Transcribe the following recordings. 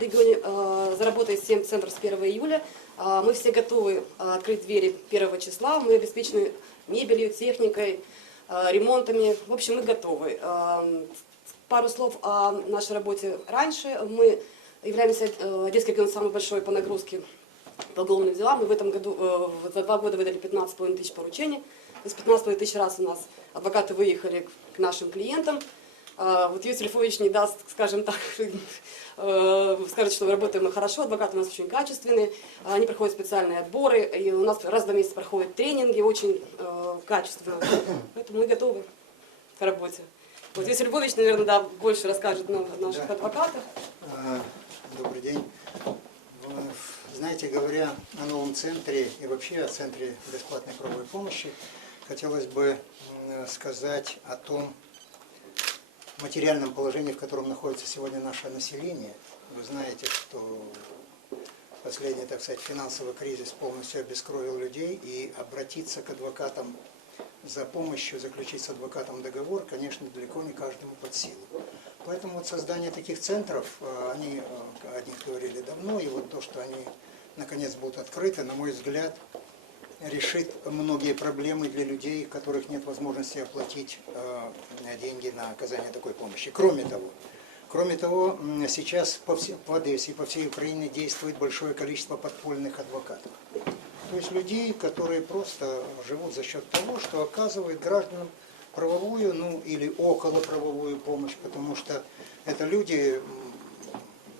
регионе э, заработает 7 центров с 1 июля. А, Мы все готовы э, открыть двери 1 числа. Мы обеспечены мебелью, техникой, э, ремонтами. В общем, мы готовы. Пару слов о нашей работе раньше. Мы являемся э, Одесский регион самый большой по нагрузке по уголовным делам. Мы в этом году э, за два года выдали 15,5 тысяч поручений. То есть 15,5 тысяч раз у нас адвокаты выехали к нашим клиентам. А, Вот Юрий Львович не даст, скажем так, э, скажет, что работаем мы хорошо, адвокаты у нас очень качественные, они проходят специальные отборы, и у нас раз в два месяца проходят тренинги очень э, качественно. Поэтому мы готовы к работе. Вот Юрий Львович, наверное, да, больше расскажет нам о наших Да. адвокатах. А, Добрый день. Знаете, говоря о новом центре и вообще о центре бесплатной правовой помощи, хотелось бы сказать о том материальном положении, в котором находится сегодня наше население. Вы знаете, что последний, так сказать, финансовый кризис полностью обескровил людей, и обратиться к адвокатам за помощью, заключить с адвокатом договор, конечно, далеко не каждому под силу. Поэтому вот создание таких центров, э, они, э, о них говорили давно, и вот то, что они наконец будут открыты, на мой взгляд, решит многие проблемы для людей, которых нет возможности оплатить э, деньги на оказание такой помощи. Кроме того, кроме того, сейчас по всей, в Одессе и по всей Украине действует большое количество подпольных адвокатов. То есть людей, которые просто живут за счет того, что оказывают гражданам правовую, ну или околоправовую помощь, потому что это люди,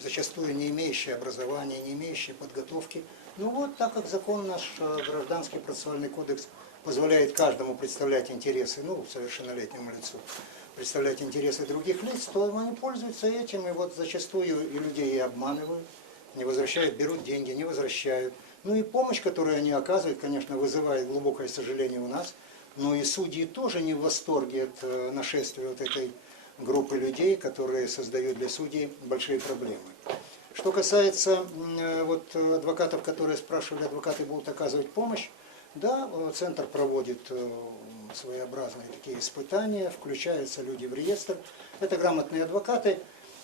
зачастую не имеющие образования, не имеющие подготовки. Ну вот, так как закон наш, э, гражданский процессуальный кодекс, позволяет каждому представлять интересы, ну, совершеннолетнему лицу, представлять интересы других лиц, то они пользуются этим, и вот зачастую и людей и обманывают, не возвращают, берут деньги, не возвращают. Ну и помощь, которую они оказывают, конечно, вызывает глубокое сожаление у нас, но и судьи тоже не в восторге от э, нашествия вот этой группы людей, которые создают для судей большие проблемы. Что касается э, вот адвокатов, которые спрашивали, адвокаты будут оказывать помощь, да, э, центр проводит э, своеобразные такие испытания, включаются люди в реестр. Это грамотные адвокаты.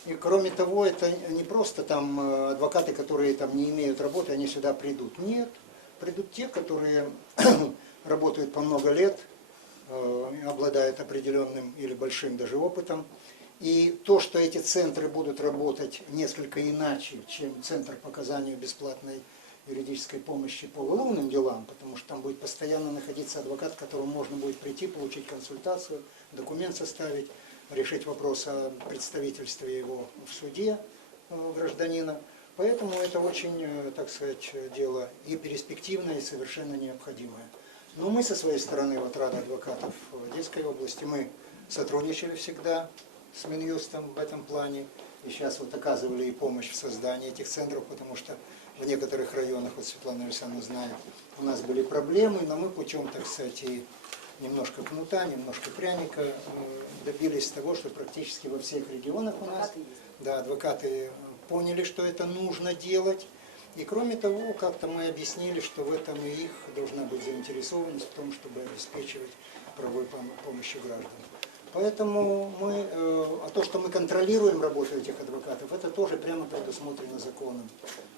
И кроме того, это не просто там адвокаты, которые там не имеют работы, они сюда придут. Нет, придут те, которые работают по много лет, э, обладают определенным или большим даже опытом. И то, что эти центры будут работать несколько иначе, чем центр по оказанию бесплатной юридической помощи по уголовным делам, потому что там будет постоянно находиться адвокат, к которому можно будет прийти, получить консультацию, документ составить, решить вопрос о представительстве его в суде э, гражданина. Поэтому это очень, э, так сказать, дело и перспективное, и совершенно необходимое. Но мы со своей стороны, вот Рада адвокатов Одесской области, мы сотрудничали всегда с Минюстом в этом плане. И сейчас вот оказывали и помощь в создании этих центров, потому что в некоторых районах, вот Светлана Александровна знает, у нас были проблемы, но мы путем, так сказать, и немножко кнута, немножко пряника э, добились того, что практически во всех регионах у нас Адвокаты да, адвокаты поняли, что это нужно делать. И кроме того, как-то мы объяснили, что в этом и их должна быть заинтересованность в том, чтобы обеспечивать правовой пом- помощью гражданам. Поэтому мы, э, а то, что мы контролируем работу этих адвокатов, это тоже прямо предусмотрено законом.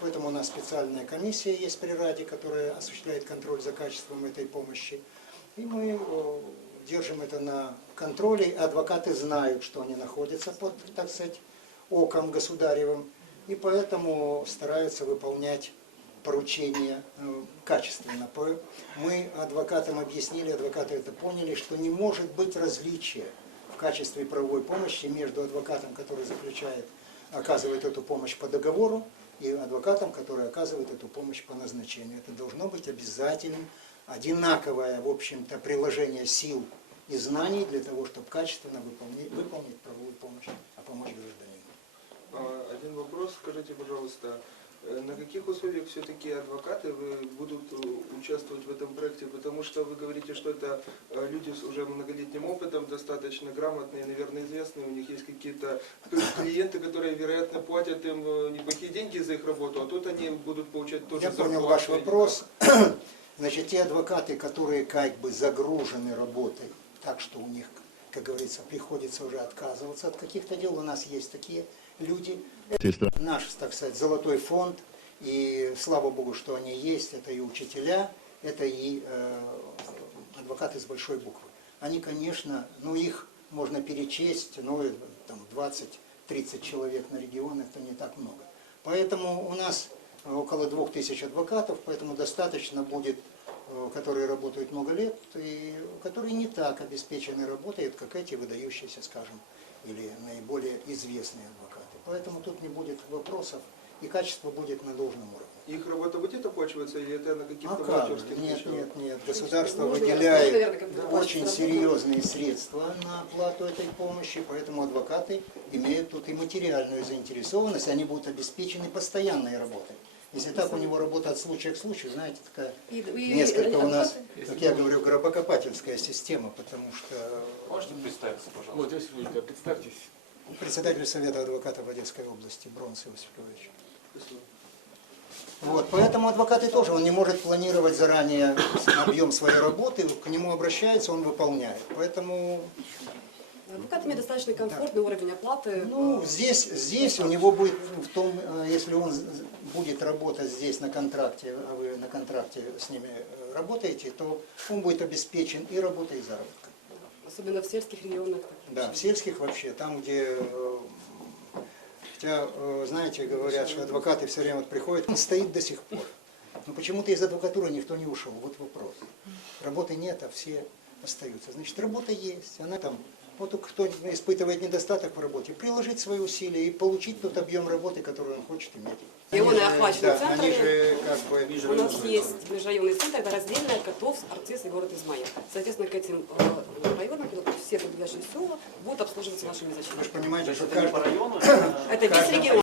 Поэтому у нас специальная комиссия есть при Раде, которая осуществляет контроль за качеством этой помощи. И мы э, держим это на контроле. Адвокаты знают, что они находятся под, так сказать, оком государевым, и поэтому стараются выполнять поручения э, качественно. Мы адвокатам объяснили, адвокаты это поняли, что не может быть различия в качестве правовой помощи между адвокатом, который заключает, оказывает эту помощь по договору, и адвокатом, который оказывает эту помощь по назначению. Это должно быть обязательным, одинаковое, в общем-то, приложение сил и знаний для того, чтобы качественно выполнить, выполнить правовую помощь, а помочь гражданину. А, Один вопрос, скажите, пожалуйста, э, на каких условиях все-таки адвокаты будут э, участвовать в этом проекте? Потому что вы говорите, что это э, люди с уже многолетним опытом, достаточно грамотные, наверное, известные, у них есть какие-то клиенты, которые, вероятно, платят им неплохие деньги за их работу, а тут они будут получать тоже Я понял зарплату, ваш а не вопрос. Значит, те адвокаты, которые как бы загружены работой, так что у них, как говорится, приходится уже отказываться от каких-то дел, у нас есть такие люди, наш, так сказать, золотой фонд, и слава богу, что они есть, это и учителя, это и э, адвокаты с большой буквы. Они, конечно, ну их можно перечесть, ну там 20-30 человек на регион, это не так много. Поэтому у нас около 2000 адвокатов, поэтому достаточно будет, э, которые работают много лет, и которые не так обеспечены работают, как эти выдающиеся, скажем, или наиболее известные адвокаты. Поэтому тут не будет вопросов, и качество будет на должном уровне. Их работа будет оплачиваться или это на каких-то А волонтерских Нет, началах? нет, нет. Государство Нужно, выделяет очень серьезные средства на оплату этой помощи, поэтому адвокаты имеют тут и материальную заинтересованность, они будут обеспечены постоянной работой. Если так у него работа от случая к случаю, знаете, такая И- и- несколько у нас, как я говорю, гробокопательская система, потому что Можете представиться, пожалуйста? Вот, Ильич, представьтесь. Председатель Совета адвокатов Одесской области Бронс Иосиф Львович. Вот, поэтому адвокаты тоже, он не может планировать заранее объем своей работы, к нему обращается, он выполняет. Поэтому, Адвокат имеет достаточно комфортный уровень оплаты. ну, здесь, здесь у него будет в том, э, если он будет работать здесь на контракте, а вы на контракте с ними работаете, то он будет обеспечен и работой, и заработком. Особенно в сельских регионах. Да, в сельских вообще, там, где, э, хотя, э, знаете, говорят, что адвокаты все время вот приходят, он стоит до сих пор. Но почему-то из адвокатуры никто не ушел, вот вопрос. Работы нет, а все остаются. Значит, работа есть, она там, вот кто испытывает недостаток в работе, приложить свои усилия и получить тот объем работы, который он хочет иметь. Же, охвачены да, центрами. они же как бы... У нас есть межрайонный центр, это раздельная Котовск, Арцис и город Измаил. Соответственно, к этим э, районам идут все ближайшие села будут обслуживаться нашими Вы же понимаете, что это не каждый... по району? Это весь регион.